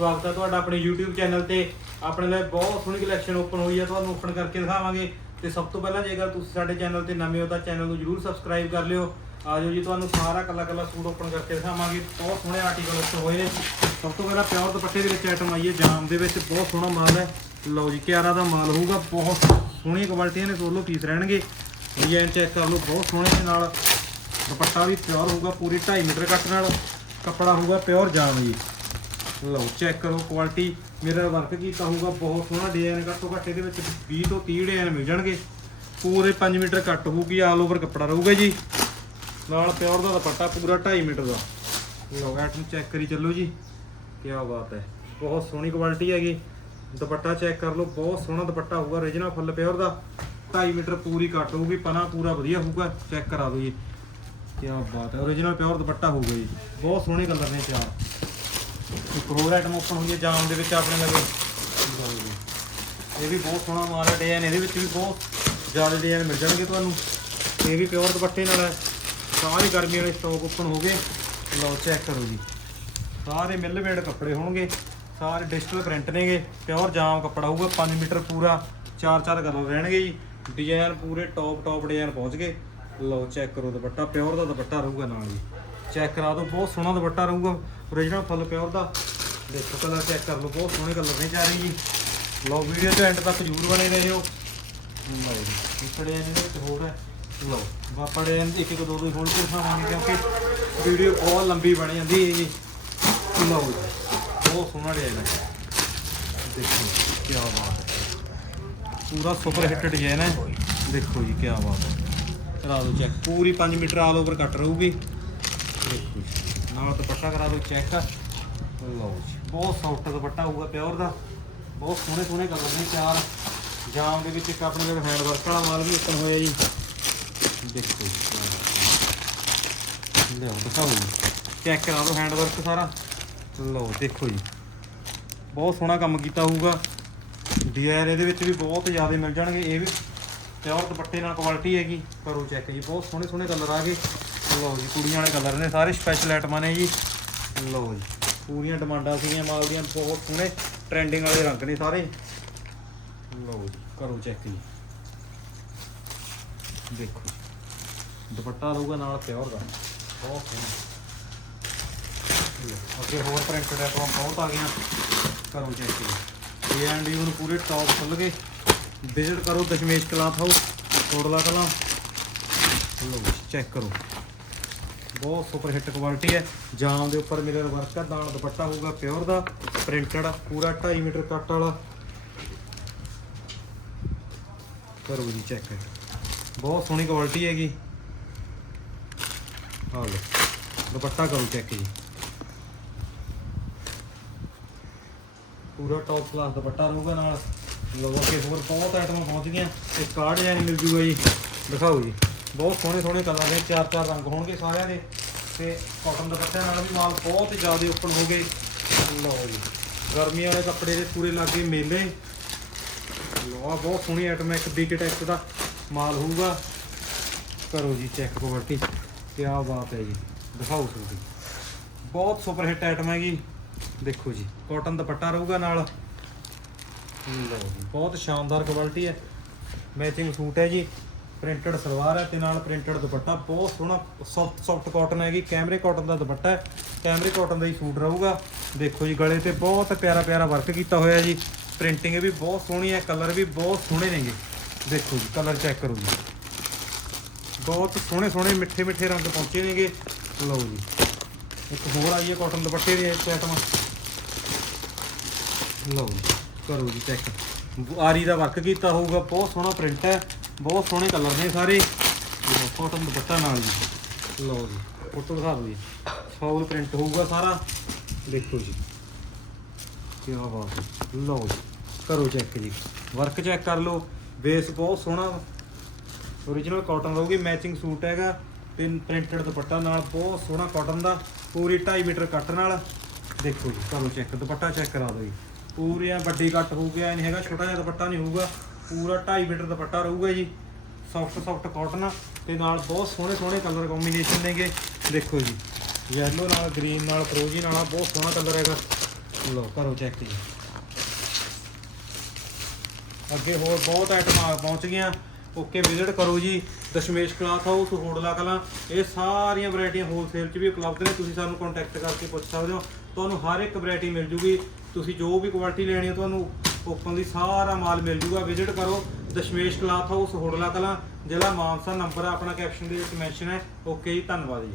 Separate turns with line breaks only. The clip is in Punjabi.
ਸਵਾਗਤ ਹੈ ਤੁਹਾਡਾ ਆਪਣੇ YouTube ਚੈਨਲ ਤੇ। ਆਪਣੇ ਲਈ ਬਹੁਤ ਸੋਹਣੀ ਕਲੈਕਸ਼ਨ ਓਪਨ ਹੋਈ ਹੈ, ਤੁਹਾਨੂੰ ਓਪਨ ਕਰਕੇ ਦਿਖਾਵਾਂਗੇ। ਤੇ ਸਭ ਤੋਂ ਪਹਿਲਾਂ ਜੇਕਰ ਤੁਸੀਂ ਸਾਡੇ ਚੈਨਲ ਤੇ ਨਵੇਂ ਹੋ ਤਾਂ ਚੈਨਲ ਨੂੰ ਜਰੂਰ ਸਬਸਕ੍ਰਾਈਬ ਕਰ ਲਿਓ। ਆਜੋ ਜੀ, ਤੁਹਾਨੂੰ ਸਾਰਾ ਕੱਲਾ ਕੱਲਾ ਸੂਟ ਓਪਨ ਕਰਕੇ ਦਿਖਾਵਾਂਗੇ। ਬਹੁਤ ਸੋਹਣੇ ਆਰਟੀਕਲ ਓਪਨ ਹੋਏ ਨੇ। ਸਭ ਤੋਂ ਪਹਿਲਾਂ ਪਿਓਰ ਦੁਪੱਟੇ ਦੇ ਵਿੱਚ ਆਈਟਮ ਆਈ ਹੈ, ਜਾਮ ਦੇ ਵਿੱਚ ਬਹੁਤ ਸੋਹਣਾ ਮਾਲ ਹੈ। ਲਓ ਜੀ, ਕਿਆਰਾ ਦਾ ਮਾਲ ਹੋਊਗਾ, ਬਹੁਤ ਸੋਹਣੀਆਂ ਕੁਆਲਿਟੀਆਂ ਨੇ, ਸੋਲੋ ਪੀਸ ਰਹਿਣਗੇ। ਡਿਜ਼ਾਈਨ ਚੈੱਕ ਕਰ ਲਓ, ਬਹੁਤ ਸੋਹਣੇ ਦੇ ਨਾਲ। ਦੁਪੱਟਾ ਵੀ ਪਿਓਰ ਹੋਊਗਾ, ਪੂਰੀ 2.5 ਮੀਟਰ ਕੱਟ ਨਾਲ। ਕੱਪੜਾ ਹੋਊਗਾ ਪਿਓਰ ਜਾਮ ਜੀ। ਲਓ ਚੈੱਕ ਕਰੋ ਕੁਆਲਿਟੀ ਮੇਰਾ ਵਰਕ ਕੀਤਾ ਹੋਊਗਾ, ਬਹੁਤ ਸੋਹਣਾ ਡਿਜ਼ਾਈਨ ਘੱਟੋ ਘੱਟ ਇਹਦੇ ਵਿੱਚ 20 ਤੋਂ 30 ਡਿਜ਼ਾਈਨ ਮਿਲ ਜਾਣਗੇ। ਪੂਰੇ 5 ਮੀਟਰ ਕੱਟ ਹੋਊਗੀ ਆਲ ਓਵਰ ਕੱਪੜਾ ਰਹੂਗਾ ਜੀ। ਨਾਲ ਪਿਓਰ ਦਾ ਦੁਪੱਟਾ, ਪੂਰਾ 2.5 ਮੀਟਰ ਦਾ। ਲਓ ਐਟਮ ਚੈੱਕ ਕਰੀ ਚੱਲੋ ਜੀ। ਕੀ ਬਾਤ ਹੈ, ਬਹੁਤ ਸੋਹਣੀ ਕੁਆਲਿਟੀ ਹੈਗੀ। ਦੁਪੱਟਾ ਚੈੱਕ ਕਰ ਲਓ, ਬਹੁਤ ਸੋਹਣਾ ਦੁਪੱਟਾ ਹੋਊਗਾ origignal ਫੁੱਲ ਪਿਓਰ ਦਾ। 2.5 ਮੀਟਰ ਪੂਰੀ ਕੱਟ ਹੋਊਗੀ, ਪਨਾ ਪੂਰਾ ਵਧੀਆ ਹੋਊਗਾ ਚੈੱਕ ਕਰਾ ਦਿਓ ਜੀ। ਕੀ ਬਾਤ ਹੈ ਓਰੀਜਨਲ ਪਿਓਰ ਦੁਪੱਟਾ ਹੋਊਗਾ ਜੀ। ਬਹੁਤ ਸੋਹਣੇ ਕਲਰ ਨੇ ਚਾਰ ਇੱਕ ਹੋਰ ਆਈਟਮ ਓਪਨ ਹੋਈ ਹੈ ਜਾਮ ਦੇ ਵਿੱਚ ਆਪਣੇ ਲਗੇ ਇਹ ਵੀ ਬਹੁਤ ਸੋਹਣਾ ਮਾਲ ਹੈ, ਡਿਜ਼ਾਈਨ ਇਹਦੇ ਵਿੱਚ ਵੀ ਬਹੁਤ ਜ਼ਿਆਦਾ ਡਿਜ਼ਾਈਨ ਮਿਲ ਜਾਣਗੇ ਤੁਹਾਨੂੰ। ਇਹ ਵੀ ਪਿਓਰ ਦੁਪੱਟੇ ਨਾਲ ਹੈ। ਸਾਰੇ ਗਰਮੀ ਵਾਲੇ ਸਟਾਕ ਓਪਨ ਹੋ ਗਏ। ਲਓ ਚੈੱਕ ਕਰੋ ਜੀ। ਸਾਰੇ ਮਿਲ ਮੇਡ ਕੱਪੜੇ ਹੋਣਗੇ। ਸਾਰੇ ਡਿਜੀਟਲ ਪ੍ਰਿੰਟ ਨੇਗੇ। ਪਿਓਰ ਜਾਮ ਕੱਪੜਾ ਹੋਊਗਾ 5 ਮੀਟਰ ਪੂਰਾ, ਚਾਰ ਚਾਰ ਕਲਰ ਰਹਿਣਗੇ ਜੀ। ਡਿਜ਼ਾਈਨ ਪੂਰੇ ਟੌਪ ਟੌਪ ਡਿਜ਼ਾਈਨ ਪਹੁੰਚ ਗਏ। ਲਓ ਚੈੱਕ ਕਰੋ ਦੁਪੱਟਾ। ਪਿਓਰ ਦਾ ਦੁਪੱਟਾ ਰਹੂਗਾ ਨਾਲ ਜੀ ਚੈੱਕ ਕਰਾ ਦਿਓ ਬਹੁਤ ਸੋਹਣਾ ਦੁਪੱਟਾ ਰਹੂਗਾ origignal ਫੁੱਲ ਪਿਓਰ ਦਾ। ਦੇਖੋ ਕਲਰ ਚੈੱਕ ਕਰ ਲਓ, ਬਹੁਤ ਸੋਹਣੇ ਕਲਰ ਨੇ ਜਾ ਰਹੇ ਜੀ। ਲਓ ਵੀਡੀਓ ਤੋਂ ਐਂਡ ਤੱਕ ਜ਼ਰੂਰ ਬਣੇ ਰਹਿਓ। ਮਾਰੇ ਇਸੜੇ ਇਹਦੇ ਵਿੱਚ ਹੋਰ ਹੈ। ਲਓ, ਵਾਪੜੇ ਇੱਕ ਇੱਕ ਦੋ ਦੋ ਹੋਲ ਕੇ ਖਾਵਾਂਗੇ ਕਿਉਂਕਿ ਵੀਡੀਓ ਬਹੁਤ ਲੰਬੀ ਬਣ ਜਾਂਦੀ ਹੈ ਜੀ। ਲਓ ਜੀ, ਬਹੁਤ ਸੋਹਣਾ ਡਿਜ਼ਾਈਨ ਹੈ। ਦੇਖੋ ਕੀ ਬਾਤ ਹੈ। ਪੂਰਾ ਸੁਪਰ ਹਿੱਟ ਡਿਜ਼ਾਈਨ ਹੈ। ਦੇਖੋ ਜੀ ਕੀ ਬਾਤ ਹੈ। ਕਰਾ ਦਿਓ ਚੈੱਕ ਪੂਰੀ 5 ਮੀਟਰ ਆਲ ਓਵਰ ਕੱਟ ਰਹੂਗੀ। ਨਾਲ ਦੁਪੱਟਾ ਕਰਾ ਦਿਓ ਚੈੱਕ ਲਓ ਜੀ, ਬਹੁਤ ਸੌਫਟ ਦੁਪੱਟਾ ਹੋਊਗਾ ਪਿਓਰ ਦਾ। ਬਹੁਤ ਸੋਹਣੇ ਸੋਹਣੇ ਕਲਰ ਨੇ ਚਾਰ ਜਾਮ ਦੇ ਵਿੱਚ ਇੱਕ ਆਪਣੇ ਕੋਲ ਹੈਂਡ ਵਰਕ ਵਾਲਾ ਮਾਲ ਵੀ ਓਪਨ ਹੋਇਆ ਜੀ। ਦੇਖੋ ਜੀ ਲਿਆਓ, ਦਿਖਾਓ ਜੀ। ਚੈੱਕ ਕਰਾ ਲਓ ਹੈਂਡ ਵਰਕ ਸਾਰਾ। ਲਓ, ਦੇਖੋ ਜੀ। ਬਹੁਤ ਸੋਹਣਾ ਕੰਮ ਕੀਤਾ ਹੋਊਗਾ। ਡੀਆਰ ਇਹਦੇ ਵਿੱਚ ਵੀ ਬਹੁਤ ਜ਼ਿਆਦਾ ਮਿਲ ਜਾਣਗੇ। ਇਹ ਵੀ ਪਿਓਰ ਦੁਪੱਟੇ ਨਾਲ ਕੁਆਲਿਟੀ ਹੈਗੀ। ਕਰੋ ਚੈੱਕ ਜੀ, ਬਹੁਤ ਸੋਹਣੇ ਸੋਹਣੇ ਕਲਰ ਆ ਗਏ। ਲਓ ਜੀ, ਕੁੜੀਆਂ ਵਾਲੇ ਕਲਰ ਨੇ ਸਾਰੇ ਸਪੈਸ਼ਲ ਆਈਟਮਾਂ ਨੇ ਜੀ। ਲਓ ਜੀ, ਪੂਰੀਆਂ ਡਿਮਾਂਡਾਂ ਸੀਗੀਆਂ, ਮਾਲ ਦੀਆਂ ਬਹੁਤ ਸੋਹਣੇ ਟ੍ਰੈਂਡਿੰਗ ਵਾਲੇ ਰੰਗ ਨੇ ਸਾਰੇ। ਲਓ ਜੀ, ਕਰੋ ਚੈੱਕ ਜੀ। ਦੇਖੋ ਦੁਪੱਟਾ ਰਹੂਗਾ ਨਾਲ ਪਿਓਰ ਦਾ। ਬਹੁਤ ਸੋਹਣਾ। ਅੱਗੇ ਹੋਰ ਪ੍ਰਿੰਟਡ ਆਈਟਮਾਂ ਬਹੁਤ ਆ ਗਈਆਂ। ਕਰੋ ਚੈੱਕ ਜੀ। ਏ ਐਂਡ ਯੂ ਨੂੰ ਪੂਰੇ ਟੌਪ ਖੁੱਲ ਗਏ। ਵਿਜ਼ਿਟ ਕਰੋ ਦਸ਼ਮੇਸ਼ ਕਲਾਥ ਹਾਊਸ ਕੋਟਲਾ ਕਲਾਂ। ਲਓ ਚੈੱਕ ਕਰੋ। ਬਹੁਤ ਸੁਪਰ ਹਿੱਟ ਕੁਆਲਿਟੀ ਹੈ। ਜਾਮ ਦੇ ਉੱਪਰ ਮਿਰਰ ਵਰਕ ਹੈ ਨਾਲ ਦੁਪੱਟਾ ਹੋਊਗਾ ਪਿਓਰ ਦਾ ਪ੍ਰਿੰਟਡ ਪੂਰਾ 2.5 ਮੀਟਰ ਕੱਟ ਵਾਲਾ। ਕਰੋ ਜੀ ਚੈੱਕ ਬਹੁਤ ਸੋਹਣੀ ਕੁਆਲਿਟੀ ਹੈਗੀ। ਆ ਲਓ, ਦੁਪੱਟਾ ਕਰੋ ਚੈੱਕ ਜੀ। ਪੂਰਾ ਟੌਪ ਕਲਾਸ ਦੁਪੱਟਾ ਰਹੂਗਾ ਨਾਲ। ਲਓ ਅੱਗੇ ਹੋਰ ਬਹੁਤ ਆਈਟਮਾਂ ਪਹੁੰਚ ਗਈਆਂ ਤੇ ਕਾਰਡ ਡਿਜ਼ਾਈਨ ਮਿਲ ਜੂਗਾ ਜੀ। ਦਿਖਾਓ ਜੀ। ਬਹੁਤ ਸੋਹਣੇ ਸੋਹਣੇ ਕਲਰ ਨੇ ਚਾਰ ਚਾਰ ਰੰਗ ਹੋਣਗੇ ਸਾਰਿਆਂ ਦੇ। ਤੇ ਕਾਟਨ ਦੁਪੱਟਿਆਂ ਨਾਲ ਵੀ ਮਾਲ ਬਹੁਤ ਜ਼ਿਆਦਾ ਓਪਨ ਹੋ ਗਏ। ਲਓ ਜੀ। ਗਰਮੀ ਵਾਲੇ ਕੱਪੜੇ ਦੇ ਪੂਰੇ ਲੱਗੇ ਮੇਲੇ। ਲਓ ਬਹੁਤ ਸੋਹਣੀ ਆਈਟਮ ਹੈ ਇੱਕ ਬੀਕੇ ਟੈਕਸ ਦਾ ਮਾਲ ਹੋਊਗਾ। ਕਰੋ ਜੀ ਚੈੱਕ ਕੁਆਲਿਟੀ ਕੀ ਬਾਤ ਹੈ ਜੀ। ਦਿਖਾਓ ਤੁਸੀਂ। ਬਹੁਤ ਸੁਪਰ ਹਿੱਟ ਆਈਟਮ ਹੈਗੀ। ਦੇਖੋ ਜੀ ਕਾਟਨ ਦੁਪੱਟਾ ਰਹੂਗਾ ਨਾਲ। ਲਓ ਜੀ ਬਹੁਤ ਸ਼ਾਨਦਾਰ ਕੁਆਲਿਟੀ ਹੈ। ਮੈਚਿੰਗ ਸੂਟ ਹੈ ਜੀ। ਪ੍ਰਿੰਟਡ ਸਲਵਾਰ ਹੈ ਤੇ ਨਾਲ ਪ੍ਰਿੰਟਡ ਦੁਪੱਟਾ, ਬਹੁਤ ਸੋਹਣਾ ਸੌਫਟ ਸੌਫਟ ਕਾਟਨ ਹੈਗੀ ਕੈਮਰੇ ਕਾਟਨ ਦਾ ਦੁਪੱਟਾ ਹੈ। ਕੈਮਰੇ ਕਾਟਨ ਦਾ ਹੀ ਸੂਟ ਰਹੂਗਾ। ਦੇਖੋ ਜੀ, ਗਲੇ ਤੇ ਬਹੁਤ ਪਿਆਰਾ ਪਿਆਰਾ ਵਰਕ ਕੀਤਾ ਹੋਇਆ ਜੀ। ਪ੍ਰਿੰਟਿੰਗ ਵੀ ਬਹੁਤ ਸੋਹਣੀ ਹੈ ਕਲਰ ਵੀ ਬਹੁਤ ਸੋਹਣੇ ਨੇਗੇ। ਦੇਖੋ ਜੀ ਕਲਰ ਚੈੱਕ ਕਰੋ ਜੀ। ਬਹੁਤ ਸੋਹਣੇ ਸੋਹਣੇ ਮਿੱਠੇ ਮਿੱਠੇ ਰੰਗ ਪਹੁੰਚੇ ਨੇਗੇ। ਲਓ ਜੀ। ਇੱਕ ਹੋਰ ਆਈ ਹੈ ਕਾਟਨ ਦੁਪੱਟੇ ਦੀ ਇੱਕ ਆਈਟਮ ਲਓ ਜੀ, ਕਰੋ ਜੀ ਚੈੱਕ ਆਰੀ ਦਾ ਵਰਕ ਕੀਤਾ ਹੋਊਗਾ, ਬਹੁਤ ਸੋਹਣਾ ਪ੍ਰਿੰਟ ਹੈ। ਬਹੁਤ ਸੋਹਣੇ ਕਲਰ ਨੇ ਸਾਰੇ। ਕਾਟਨ ਦੁਪੱਟਾ ਨਾਲ ਜੀ ਲਓ ਜੀ ਫੋਟੋ ਦਿਖਾ ਦਿਓ ਜੀ। ਫਾਉਲ ਪ੍ਰਿੰਟ ਹੋਊਗਾ ਸਾਰਾ। ਦੇਖੋ ਜੀ ਕੀ ਬਾਤ ਹੈ। ਲਓ ਜੀ, ਕਰੋ ਚੈੱਕ ਜੀ। ਵਰਕ ਚੈੱਕ ਕਰ ਲਓ। ਬੇਸ ਬਹੁਤ ਸੋਹਣਾ। origignal ਕਾਟਨ ਰਹੂਗੀ ਮੈਚਿੰਗ ਸੂਟ ਹੈਗਾ। ਤੇ ਪ੍ਰਿੰਟਡ ਦੁਪੱਟਾ ਨਾਲ ਬਹੁਤ ਸੋਹਣਾ ਕਾਟਨ ਦਾ। ਪੂਰੀ 2.5 ਮੀਟਰ ਕੱਟ ਨਾਲ। ਦੇਖੋ ਜੀ, ਕਰੋ ਚੈੱਕ ਦੁਪੱਟਾ ਚੈੱਕ ਕਰਾ ਦਿਓ ਜੀ। ਪੂਰੀ ਐਂ ਵੱਡੀ ਕੱਟ ਹੋ ਗਿਆ ਨਹੀਂ ਹੈਗਾ, ਛੋਟਾ ਜਿਹਾ ਦੁਪੱਟਾ ਨਹੀਂ ਹੋਊਗਾ। ਪੂਰਾ 2.5 ਮੀਟਰ ਦੁਪੱਟਾ ਰਹੂਗਾ ਜੀ। ਸੌਫਟ ਸੌਫਟ ਕਾਟਨ ਤੇ ਨਾਲ ਬਹੁਤ ਸੋਹਣੇ ਸੋਹਣੇ ਕਲਰ ਕੰਬੀਨੇਸ਼ਨ ਨੇਗੇ। ਦੇਖੋ ਜੀ ਯੈਲੋ ਨਾਲ ਗ੍ਰੀਨ ਨਾਲ ਫਰੋਜੀ ਨਾਲ ਬਹੁਤ ਸੋਹਣਾ ਕਲਰ ਹੈਗਾ। ਲੋ ਕਰੋ ਚੈੱਕ ਜੀ। ਅੱਗੇ ਹੋਰ ਬਹੁਤ ਆਈਟਮਾਂ ਪਹੁੰਚ ਗਈਆਂ। ਓਕੇ ਵਿਜ਼ਿਟ ਕਰੋ ਜੀ। Dashmesh cloth house Horla Kalan. ਇਹ ਸਾਰੀਆਂ ਵੈਰਾਈਟੀਆਂ ਹੋਲਸੇਲ 'ਚ ਵੀ ਉਪਲਬਧ ਨੇ। ਤੁਸੀਂ ਸਾਨੂੰ ਕੰਟੈਕਟ ਕਰਕੇ ਪੁੱਛ ਸਕਦੇ ਹੋ। ਤੁਹਾਨੂੰ ਹਰ ਇੱਕ ਵੈਰਾਈਟੀ ਮਿਲ ਜੂਗੀ। ਤੁਸੀਂ ਜੋ ਵੀ ਕੁਆਲਿਟੀ ਲੈਣੀ ਹੈ ਤੁਹਾਨੂੰ ਓਪਨ ਦੀ ਸਾਰਾ ਮਾਲ ਮਿਲ ਜੂਗਾ। ਵਿਜ਼ਿਟ ਕਰੋ, ਦਸ਼ਮੇਸ਼ ਕਲਾਥ ਹਾਊਸ ਹੋੜਲਾ ਕਲਾਂ, ਜ਼ਿਲ੍ਹਾ ਮਾਨਸਾ, ਨੰਬਰ ਆਪਣਾ ਕੈਪਸ਼ਨ ਦੇ ਵਿੱਚ ਮੈਂਸ਼ਨ ਹੈ। ਓਕੇ ਜੀ, ਧੰਨਵਾਦ ਜੀ।